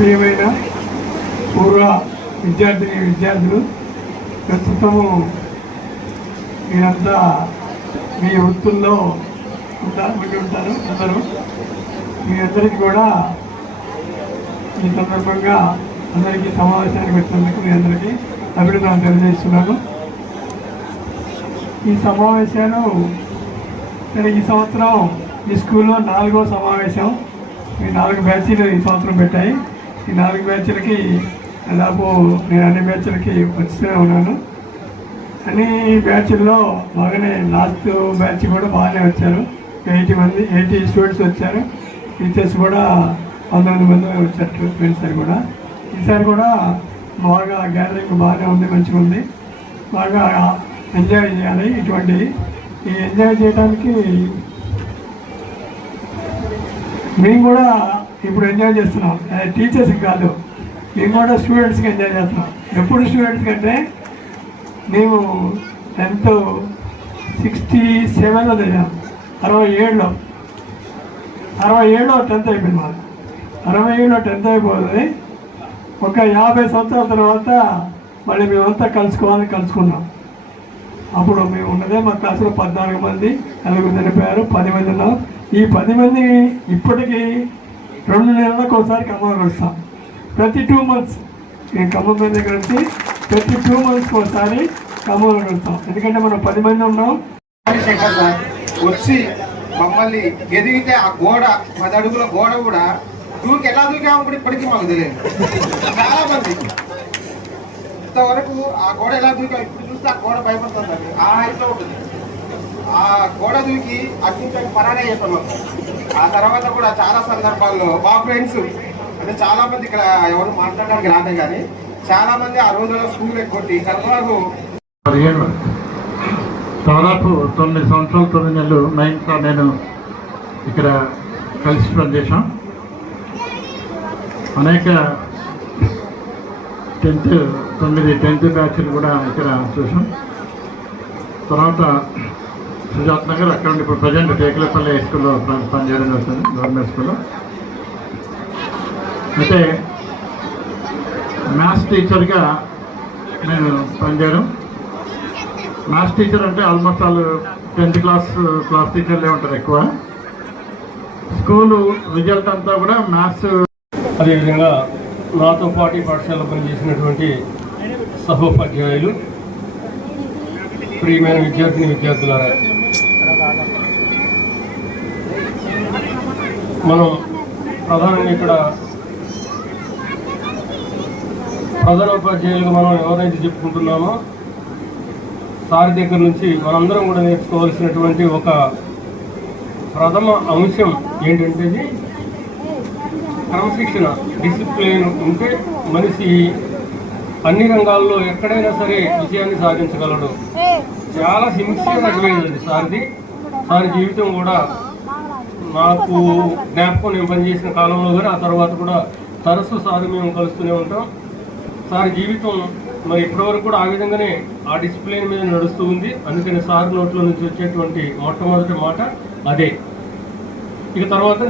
ప్రియమైన పూర్వ విద్యార్థులు ప్రస్తుతము మీరంతా మీ వృత్తుల్లో ఉంటారు అందరూ. మీ అందరికీ కూడా ఈ సందర్భంగా అందరికీ సమావేశానికి వచ్చినందుకు మీ అందరికీ అభినందనలు తెలియజేస్తున్నాను. ఈ సమావేశాలు ఈ సంవత్సరం ఈ స్కూల్లో 4వ సమావేశం. ఈ 4 బ్యాచీలు ఈ సంవత్సరం పెట్టాయి. ఈ 4 బ్యాచ్లకి దాదాపు నేను అన్ని బ్యాచ్లకి వస్తూనే ఉన్నాను. అన్ని బ్యాచ్ల్లో బాగానే లాస్ట్ బ్యాచ్ కూడా బాగానే వచ్చారు. 80 స్టూడెంట్స్ వచ్చారు. టీచర్స్ కూడా 19 మంది వచ్చారు పోయినసారి కూడా. ఈసారి కూడా బాగా గ్యాదరింగ్ బాగానే ఉంది, మంచిగా ఉంది. బాగా ఎంజాయ్ చేయాలి. ఈ ఎంజాయ్ చేయడానికి మేము కూడా ఇప్పుడు ఎంజాయ్ చేస్తున్నాం. టీచర్స్కి కాదు, మేము కూడా స్టూడెంట్స్కి ఎంజాయ్ చేస్తున్నాం. ఎప్పుడు స్టూడెంట్స్ కంటే మేము 10th 67లో చదివాం. 67లో 10th అయిపోయింది మాకు. 67లో 10th అయిపోతుంది. ఒక 50 సంవత్సరాల తర్వాత మళ్ళీ మేమంతా కలుసుకున్నాం. అప్పుడు మేము ఉన్నదే మా క్లాసులో 14 మంది, నలుగురు చనిపోయారు, 10 మంది ఉన్నాం. ఈ 10 మంది ఇప్పటికీ 2 నెలలకు ఒకసారి ఖమ్మం కలుస్తాం. ప్రతి 2 months మేము ఖమ్మం మీద కలిసి ప్రతి 2 months ఒకసారి ఖమ్మంలో కలుస్తాం. ఎందుకంటే మనం 10 మంది ఉన్నాం. వచ్చి మమ్మల్ని ఎదిగితే ఆ గోడ 10 అడుగుల గోడ కూడా ఎలా దూకాము కూడా ఇప్పటికీ మాకు తెలియదు. చాలా మంది ఇంతవరకు ఆ గోడ ఎలా దూకాము ఇప్పుడు చూస్తే ఆ గోడ భయపడుతుంది. ఆ హైట్లో ఉంటుంది. ఆ గోడ దూకి అగ్నించని పరానే చెప్పాను. ఆ తర్వాత కూడా చాలా సందర్భాల్లో మా ఫ్రెండ్స్ అంటే చాలా మంది ఇక్కడ ఎవరు మాట్లాడడానికి రాదే కానీ చాలా మంది ఆ రోజుల్లో స్కూల్ ఎక్కొట్టి కర్నూలు 15 దాదాపు 9 సంవత్సరాలు 9 నెలలు 9th నేను ఇక్కడ కలిసి పనిచేసాం. అనేక 10th బ్యాచ్లు కూడా ఇక్కడ చూసాం. తర్వాత సుజాత్ నగర్ అక్కడ ఇప్పుడు ప్రజెంట్ టేకులపల్లి హై స్కూల్లో పనిచేయడం జరుగుతుంది, గవర్నమెంట్ స్కూల్లో. అయితే మ్యాథ్స్ టీచర్గా నేను పనిచేయడం. మ్యాథ్స్ టీచర్ అంటే ఆల్మోస్ట్ వాళ్ళు 10th క్లాస్ టీచర్లే ఉంటారు ఎక్కువ. స్కూలు రిజల్ట్ అంతా కూడా మ్యాథ్స్. అదేవిధంగా నాతో పాటు పాఠశాలలో పనిచేసినటువంటి సహోపాధ్యాయులు, ప్రియమైన విద్యార్థులారా, మనం ప్రధానంగా ఇక్కడ ప్రధానోపాధ్యాయులుగా మనం ఎవరైతే చెప్పుకుంటున్నామో సార్ దగ్గర నుంచి మనందరం కూడా నేర్చుకోవాల్సినటువంటి ఒక ప్రథమ అంశం ఏంటంటే క్రమశిక్షణ, డిసిప్లిన్ ఉంటే మనిషి అన్ని రంగాల్లో ఎక్కడైనా సరే విజయాన్ని సాధించగలడు. చాలా సిన్సియర్ అడ్వైజ్ అండి సార్ది. సార్ జీవితం కూడా నాకు జ్ఞాపకం, నేను పనిచేసిన కాలంలో కానీ ఆ తర్వాత కూడా తరచు సార్ మేము కలుస్తూనే ఉంటాం. సార్ జీవితం మరి ఇప్పటివరకు కూడా ఆ విధంగానే ఆ డిసిప్లిన్ మీద నడుస్తూ ఉంది. అందుకని సార్ నోట్లో నుంచి వచ్చేటువంటి మొట్టమొదటి మాట అదే. ఇక తర్వాత